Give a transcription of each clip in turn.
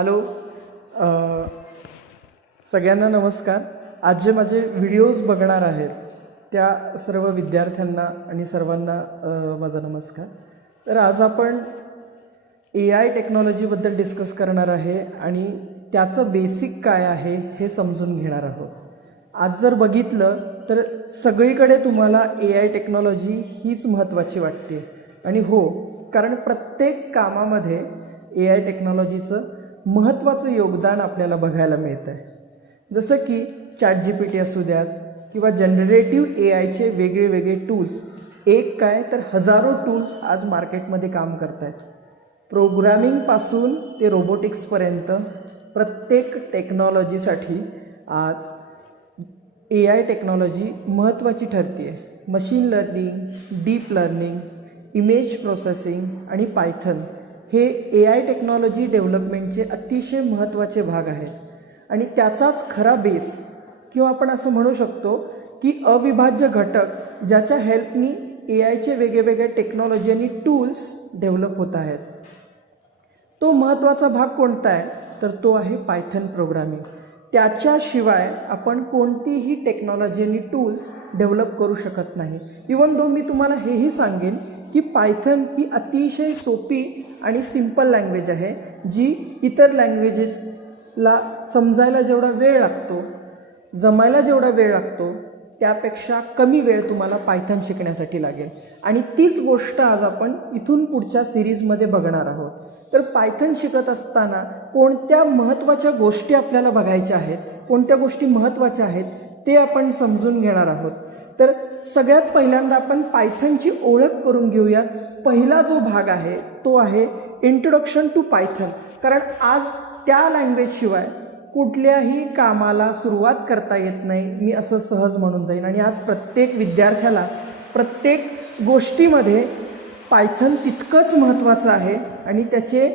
Hello, सगळ्यांना नमस्कार. आज जे माझे व्हिडिओज बघणार आहेत त्या सर्व विद्यार्थ्यांना आणि सर्वांना माझा नमस्कार. तर आज आपण AI टेक्नॉलॉजीबद्दल डिस्कस करणार आहे आणि त्याचं बेसिक काय आहे हे समजून घेणार आहोत. आज जर बघितलं तर सगळीकडे तुम्हाला AI टेक्नॉलॉजी हीच महत्त्वाची वाटते आणि हो, कारण प्रत्येक कामामध्ये AI टेक्नॉलॉजीचं महत्त्वाचं योगदान आपल्याला बघायला मिळतं आहे. जसं की ChatGPT असू द्यात किंवा जनरेटिव्ह AIचे वेगळे वेगळे टूल्स, एक काय तर हजारो टूल्स आज मार्केटमध्ये काम करत आहेत. प्रोग्रामिंगपासून ते रोबोटिक्सपर्यंत प्रत्येक टेक्नॉलॉजीसाठी आज AI टेक्नॉलॉजी महत्त्वाची ठरते आहे. Machine learning, deep learning, image processing आणि पायथन हे AI टेक्नॉलॉजी डेव्हलपमेंटचे अतिशय महत्त्वाचे भाग आहेत आणि त्याचाच खरा बेस किंवा आपण असं म्हणू शकतो की अविभाज्य घटक ज्याच्या हेल्पनी AIचे वेगवेगळे टेक्नॉलॉजी आणि टूल्स डेव्हलप होत आहेत. तो महत्त्वाचा भाग कोणता आहे तर तो आहे पायथन प्रोग्रामिंग. त्याच्याशिवाय आपण कोणतीही टेक्नॉलॉजी आणि टूल्स डेव्हलप करू शकत नाही. इवन दो मी तुम्हाला हेही सांगेन की पायथन ही अतिशय सोपी आणि सिंपल लँग्वेज आहे, जी इतर लँग्वेजेसला समजायला जेवढा वेळ लागतो, जमायला जेवढा वेळ लागतो त्यापेक्षा कमी वेळ तुम्हाला पायथन शिकण्यासाठी लागेल. आणि तीच गोष्ट आज आपण इथून पुढच्या सिरीजमध्ये बघणार आहोत. तर पायथन शिकत असताना कोणत्या महत्त्वाच्या गोष्टी आपल्याला बघायच्या आहेत, कोणत्या गोष्टी महत्त्वाच्या आहेत ते आपण समजून घेणार आहोत. तर सगळ्यात पहिल्यांदा आपण पायथनची ओळख करून घेऊयात. पहिला जो भाग आहे तो आहे इंट्रोडक्शन टू पायथन. कारण आज त्या लँग्वेजशिवाय कुठल्याही कामाला सुरुवात करता येत नाही, मी असं सहज म्हणून जाईन. आणि आज प्रत्येक विद्यार्थ्याला प्रत्येक गोष्टीमध्ये पायथन तितकंच महत्त्वाचं आहे आणि त्याचे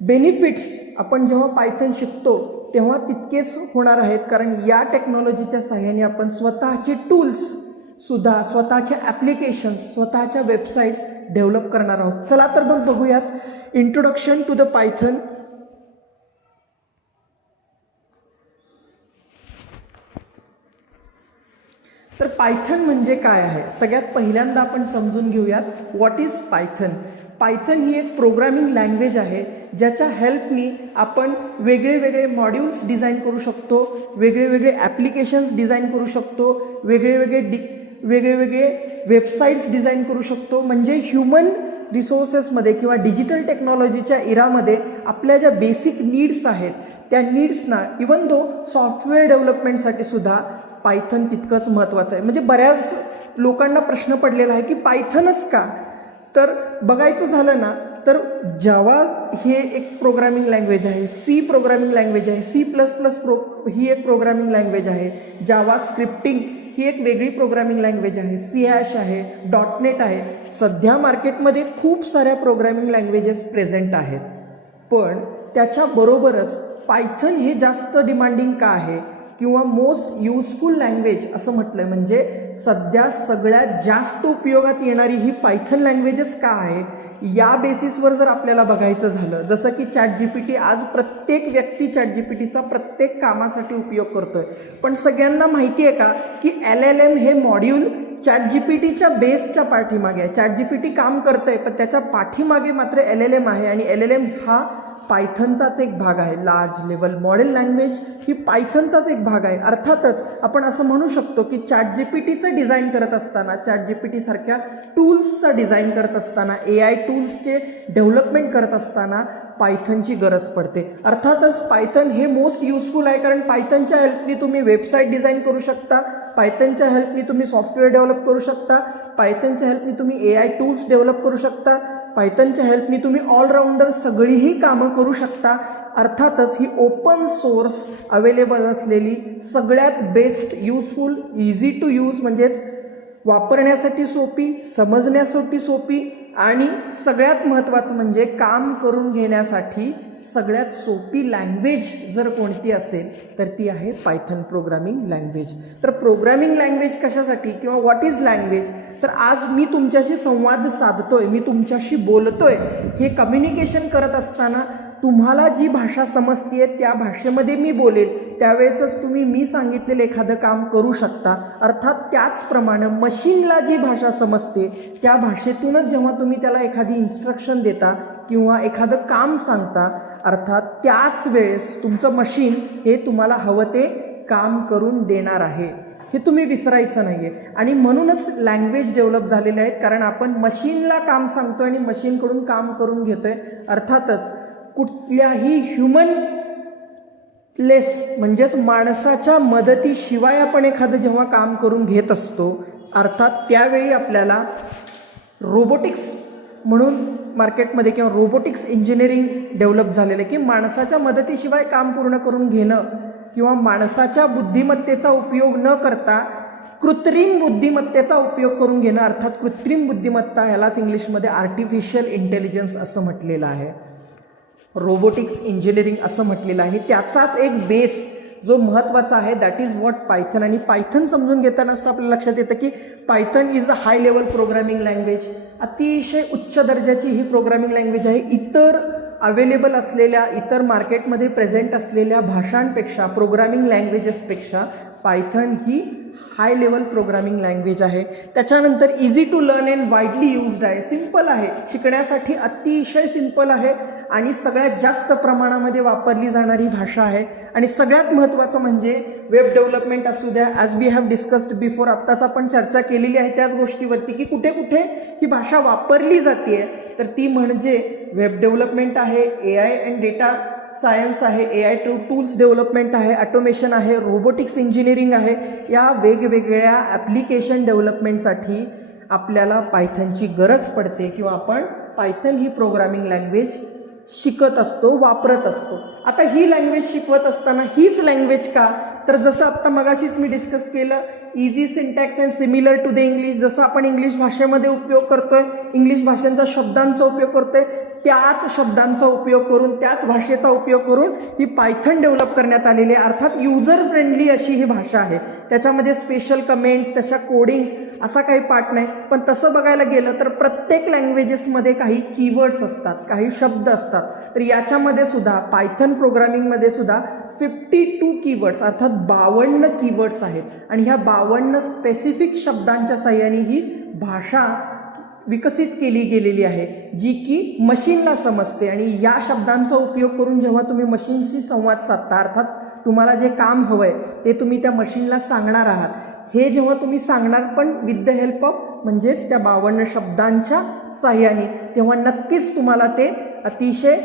बेनिफिट्स आपण जेव्हा पायथन शिकतो तेव्हा तितकेच होणार आहेत. कारण या टेक्नॉलॉजीच्या सहाय्याने आपण स्वतःचे टूल्स सुद्धा, स्वतःचे ॲप्लिकेशन्स, स्वतःच्या वेबसाईट्स डेव्हलप करणार आहोत. चला तर मग बघूयात इंट्रोडक्शन टू द पायथन. तर पायथन म्हणजे काय आहे सगळ्यात पहिल्यांदा आपण समजून घेऊयात. What is Python? पायथन ही एक प्रोग्रामिंग लँग्वेज आहे ज्याच्या हेल्पनी आपण वेगळे वेगळे मॉड्यूल्स डिझाईन करू शकतो, वेगळे वेगळे ॲप्लिकेशन्स डिझाईन करू शकतो, वेगळे वेबसाईट्स डिझाईन करू शकतो. म्हणजे ह्युमन रिसोर्सेसमध्ये किंवा डिजिटल टेक्नॉलॉजीच्या इरामध्ये आपल्या ज्या बेसिक नीड्स आहेत त्या नीड्सना, इवन दो सॉफ्टवेअर डेव्हलपमेंटसाठी सुद्धा पायथन तितकंच महत्त्वाचं आहे. म्हणजे बऱ्याच लोकांना प्रश्न पडलेला आहे की पायथनच का? तर बघायचं झालं ना तर जावा हे एक प्रोग्रामिंग लँग्वेज आहे, सी प्रोग्रामिंग लँग्वेज आहे, C++ ही एक प्रोग्रामिंग लँग्वेज आहे, जावा स्क्रिप्टिंग ही एक वेगळी प्रोग्रामिंग लँग्वेज आहे, C# आहे, .NET आहे. सध्या मार्केटमध्ये खूप साऱ्या प्रोग्रामिंग लँग्वेजेस प्रेझेंट आहेत. पण त्याच्याबरोबरच पायथन हे जास्त डिमांडिंग का आहे किंवा मोस्ट युजफुल लँग्वेज असं म्हटलंय, म्हणजे सध्या सगळ्यात जास्त उपयोगात येणारी ही पायथन लँग्वेजच का आहे या बेसिसवर जर आपल्याला बघायचं झालं, जसं की ChatGPT, आज प्रत्येक व्यक्ती ChatGPTचा प्रत्येक कामासाठी उपयोग करतोय. पण सगळ्यांना माहिती आहे का की LLM हे मॉड्यूल ChatGPTच्या बेसच्या पाठीमागे आहे. ChatGPT काम करतंय पण त्याच्या पाठीमागे मात्र LLM आहे आणि LLM हा पायथनचाच एक भाग आहे. लार्ज लेवल मॉडेल लँग्वेज ही पायथनचाच एक भाग आहे. अर्थातच आपण असं म्हणू शकतो की ChatGPTचं डिझाईन करत असताना, ChatGPT सारख्या टूल्सचं डिझाईन करत असताना, AI टूल्सचे डेव्हलपमेंट करत असताना पायथनची गरज पडते. अर्थातच पायथन हे मोस्ट युजफुल आहे, कारण पायथनच्या हेल्पनी तुम्ही वेबसाईट डिझाईन करू शकता, पायथनच्या हेल्पनी तुम्ही सॉफ्टवेअर डेव्हलप करू शकता, पायथनच्या हेल्पनी तुम्ही AI टूल्स डेव्हलप करू शकता, पायथनच्या हेल्पनी तुम्ही ऑलराऊंडर सगळीही कामं करू शकता. अर्थातच ही ओपन सोर्स अवेलेबल असलेली सगळ्यात best, useful, easy to use, म्हणजेच वापरण्यासाठी सोपी, समजण्यासाठी सोपी आणि सगळ्यात महत्त्वाचं म्हणजे काम करून घेण्यासाठी सगळ्यात सोपी लँग्वेज जर कोणती असेल तर ती आहे पायथन प्रोग्रामिंग लँग्वेज. तर प्रोग्रामिंग लँग्वेज कशासाठी किंवा व्हॉट इज लँग्वेज, तर आज मी तुमच्याशी संवाद साधतोय, मी तुमच्याशी बोलतोय, हे कम्युनिकेशन करत असताना तुम्हाला जी भाषा समजते त्या भाषेमध्ये मी बोलेल त्यावेळेसच तुम्ही मी सांगितलेलं एखादं काम करू शकता. अर्थात त्याचप्रमाणे मशीनला जी भाषा समजते त्या भाषेतूनच जेव्हा तुम्ही त्याला एखादी इन्स्ट्रक्शन देता किंवा एखादं काम सांगता, अर्थात त्याच वेळेस तुमचं मशीन हे तुम्हाला हवं ते काम करून देणार आहे, हे तुम्ही विसरायचं नाही आहे. आणि म्हणूनच लँग्वेज डेव्हलप झालेले आहेत, कारण आपण मशीनला काम सांगतो आणि मशीनकडून काम करून घेतोय. अर्थातच कुठल्याही ह्युमन लेस म्हणजेच माणसाच्या मदतीशिवाय आपण एखादं जेव्हा काम करून घेत असतो, अर्थात त्यावेळी आपल्याला रोबोटिक्स म्हणून मार्केटमध्ये किंवा रोबोटिक्स इंजिनिअरिंग डेव्हलप झालेलं आहे की माणसाच्या मदतीशिवाय काम पूर्ण करून घेणं किंवा माणसाच्या बुद्धिमत्तेचा उपयोग न करता कृत्रिम बुद्धिमत्तेचा उपयोग करून घेणं, अर्थात कृत्रिम बुद्धिमत्ता ह्यालाच इंग्लिशमध्ये आर्टिफिशियल इंटेलिजन्स असं म्हटलेलं आहे, रोबोटिक्स इंजिनिअरिंग असं म्हटलेलं आहे. त्याचाच एक बेस जो महत्त्वाचा आहे दॅट इज व्हॉट पायथन. आणि पायथन समजून घेतानाच आपल्या लक्षात येतं की Python is a high level programming language, अतिशय उच्च दर्जाची ही प्रोग्रामिंग लँग्वेज आहे. इतर अवेलेबल असलेल्या इतर मार्केटमध्ये प्रेझेंट असलेल्या भाषांपेक्षा प्रोग्रामिंग लँग्वेजेसपेक्षा पायथन ही हाय लेवल प्रोग्रामिंग लँग्वेज आहे. त्याच्यानंतर easy to learn and widely used आहे, सिंपल आहे, शिकण्यासाठी अतिशय सिंपल आहे आणि सगळ्यात जास्त प्रमाणामध्ये वापरली जाणारी भाषा आहे. आणि सगळ्यात महत्त्वाचं म्हणजे वेब डेव्हलपमेंट असू द्या, as we have discussed before, आत्ताच आपण चर्चा केलेली आहे त्याच गोष्टीवरती की कुठे कुठे ही भाषा वापरली जाते, तर ती म्हणजे वेब डेव्हलपमेंट आहे, AI अँड डेटा सायन्स आहे, AI टूल्स डेव्हलपमेंट आहे, ऑटोमेशन आहे, रोबोटिक्स इंजिनिअरिंग आहे. या वेगवेगळ्या ॲप्लिकेशन डेव्हलपमेंटसाठी आपल्याला पायथनची गरज पडते किंवा आपण पायथन ही प्रोग्रामिंग लँग्वेज शिकत असतो, वापरत असतो. आता ही लँग्वेज शिकवत असताना हीच लँग्वेज का, तर जसं आत्ता मगाशीच मी डिस्कस केलं, easy syntax and similar to the English, जसं आपण इंग्लिश भाषेमध्ये उपयोग करतोय, इंग्लिश भाषेचा शब्दांचा उपयोग करतोय, त्याच शब्दांचा उपयोग करून त्याच भाषेचा उपयोग करून ही पायथन डेव्हलप करण्यात आलेली आहे. अर्थात युजर फ्रेंडली अशी ही भाषा आहे. त्याच्यामध्ये स्पेशल कमेंट्स, त्याच्या कोडिंग्स असा काही पार्ट नाही. पण तसं बघायला गेलं तर प्रत्येक लँग्वेजेसमध्ये काही कीवर्ड्स असतात, काही शब्द असतात. तर याच्यामध्ये सुद्धा पायथन प्रोग्रामिंगमध्ये सुद्धा 52 कीवर्ड्स अर्थात 52 कीवर्ड्स आहेत आणि ह्या 52 स्पेसिफिक शब्दांच्या साहाय्याने ही भाषा विकसित केली गेलेली आहे, जी की मशीनला समजते. आणि या शब्दांचा उपयोग करून जेव्हा तुम्ही मशीनशी संवाद साधता, अर्थात तुम्हाला जे काम हवंय ते तुम्ही त्या मशीनला सांगणार आहात, हे जेव्हा तुम्ही सांगणार पण विथ द हेल्प ऑफ म्हणजेच त्या 52 शब्दांच्या साहाय्याने, तेव्हा नक्कीच तुम्हाला ते अतिशय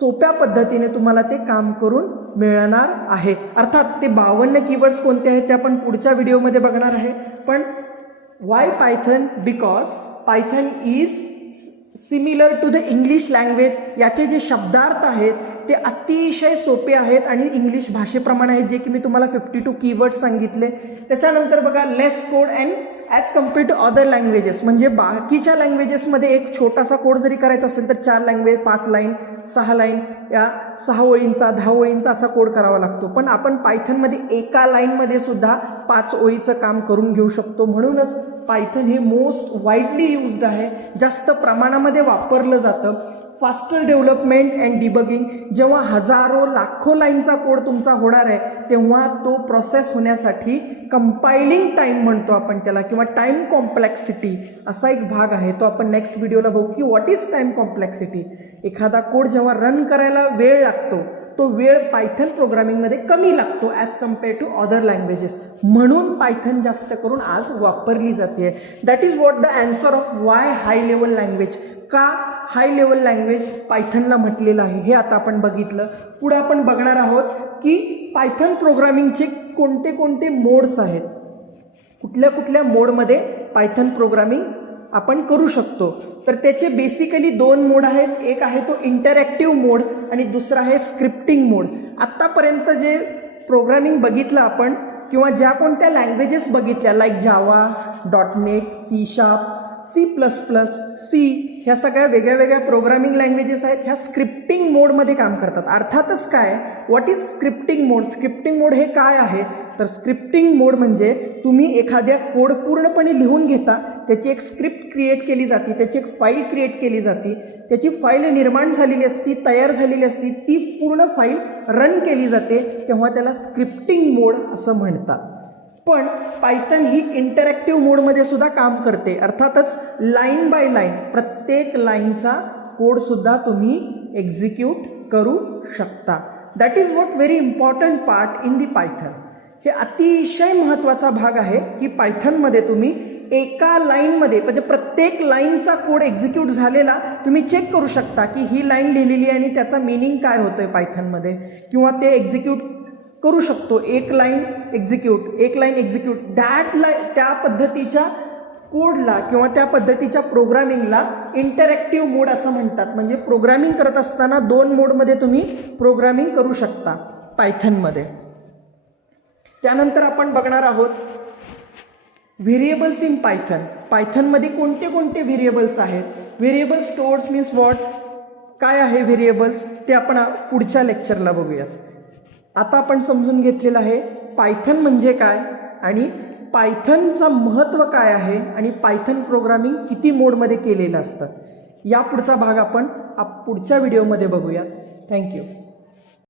सोप्या पद्धतीने तुम्हाला ते काम करून मिळणार आहे. अर्थात ते 52 कीवर्ड्स कोणते आहेत ते आपण पुढच्या व्हिडिओमध्ये बघणार आहे. पण why Python, because Python is similar to the English language. याचे जे शब्दार्थ आहेत ते अतिशय सोपे आहेत आणि इंग्लिश भाषेप्रमाणे आहेत, जे की मी तुम्हाला 52 कीवर्ड्स सांगितले. त्याच्यानंतर बघा less code and as compared to other languages, म्हणजे बाकीच्या लँग्वेजेसमध्ये एक छोटासा कोड जरी करायचा असेल तर 4 लँग्वेज 5 लाईन 6 लाईन या 6 ओळींचा 10 ओळींचा असा कोड करावा लागतो. पण आपण पायथनमध्ये एका लाईनमध्ये सुद्धा 5 ओळीचं काम करून घेऊ शकतो. म्हणूनच पायथन हे मोस्ट वाईडली यूज्ड आहे, जास्त प्रमाणामध्ये वापरलं जातं. फास्टर डेव्हलपमेंट अँड डिबगिंग, जेव्हा हजारो लाखो लाईनचा कोड तुमचा होणार आहे तेव्हा तो प्रोसेस होण्यासाठी कंपायलिंग टाईम म्हणतो आपण त्याला, किंवा टाईम कॉम्प्लेक्सिटी असा एक भाग आहे, तो आपण नेक्स्ट व्हिडिओला बघू की व्हॉट इज टाईम कॉम्प्लेक्सिटी. एखादा कोड जेव्हा रन करायला वेळ लागतो तो वेळ पायथन प्रोग्रामिंगमध्ये कमी लागतो as compared to other languages. म्हणून पायथन जास्त करून आज वापरली जाते. That is what the answer of why high level language. का हाय लेवल लँग्वेज पायथनला म्हटलेलं आहे हे आता आपण बघितलं. पुढे आपण बघणार आहोत की पायथन प्रोग्रामिंगचे कोणते कोणते मोड्स आहेत, कुठल्या कुठल्या मोडमध्ये पायथन प्रोग्रामिंग आपण करू शकतो. तर त्याचे बेसिकली 2 मोड आहेत. एक आहे तो इंटरॅक्टिव्ह मोड आणि दुसरा आहे स्क्रिप्टिंग मोड. आत्तापर्यंत जे प्रोग्रामिंग बघितलं आपण किंवा ज्या कोणत्या लँग्वेजेस बघितल्या लाईक जावा, .NET, C#, C++, ह्या सगळ्या वेगळ्या वेगळ्या प्रोग्रामिंग लँग्वेजेस आहेत, ह्या स्क्रिप्टिंग मोडमध्ये काम करतात. अर्थातच काय, what is scripting mode? Scripting mode हे काय आहे? तर स्क्रिप्टिंग मोड म्हणजे तुम्ही एखाद्या कोड पूर्णपणे लिहून घेता, त्याची एक स्क्रिप्ट क्रिएट केली जाते, त्याची एक फाईल क्रिएट केली जाते, त्याची फाईल निर्माण झालेली असती, तयार झालेली असती, ती पूर्ण फाईल रन केली जाते, तेव्हा त्याला स्क्रिप्टिंग मोड असं म्हणतात. पण पायथन ही इंटरॅक्टिव्ह मोडमध्ये सुद्धा काम करते. अर्थातच लाईन बाय लाईन, प्रत्येक लाईनचा कोड सुद्धा तुम्ही एक्झिक्यूट करू शकता. That is what very important part in the Python. हे अतिशय महत्त्वाचा भाग आहे की पायथनमध्ये तुम्ही एका लाईनमध्ये म्हणजे प्रत्येक लाईनचा कोड एक्झिक्यूट झालेला तुम्ही चेक करू शकता की ही लाईन लिहिलेली आहे आणि त्याचा मिनिंग काय होतोय पायथनमध्ये, किंवा ते एक्झिक्यूट करू शकतो. एक लाईन एक्झिक्यूट त्या पद्धतीच्या कोडला किंवा त्या पद्धतीच्या प्रोग्रामिंगला इंटरॅक्टिव्ह मोड असं म्हणतात. म्हणजे प्रोग्रामिंग करत असताना 2 मोडमध्ये तुम्ही प्रोग्रामिंग करू शकता पायथनमध्ये. त्यानंतर आपण बघणार आहोत व्हेरिएबल्स इन पायथन. पायथनमध्ये कोणते कोणते व्हेरिएबल्स आहेत, व्हेरिएबल स्टोअर्स मीन्स व्हॉट, काय आहे व्हेरिएबल्स, ते आपण पुढच्या लेक्चरला बघूयात. आता आपण समजून घेतलेलं आहे पायथन म्हणजे काय आणि पायथनचं महत्त्व काय आहे आणि पायथन प्रोग्रामिंग किती मोडमध्ये केलेलं असतं. या पुढचा भाग आपण पुढच्या व्हिडिओमध्ये बघूया. थँक्यू.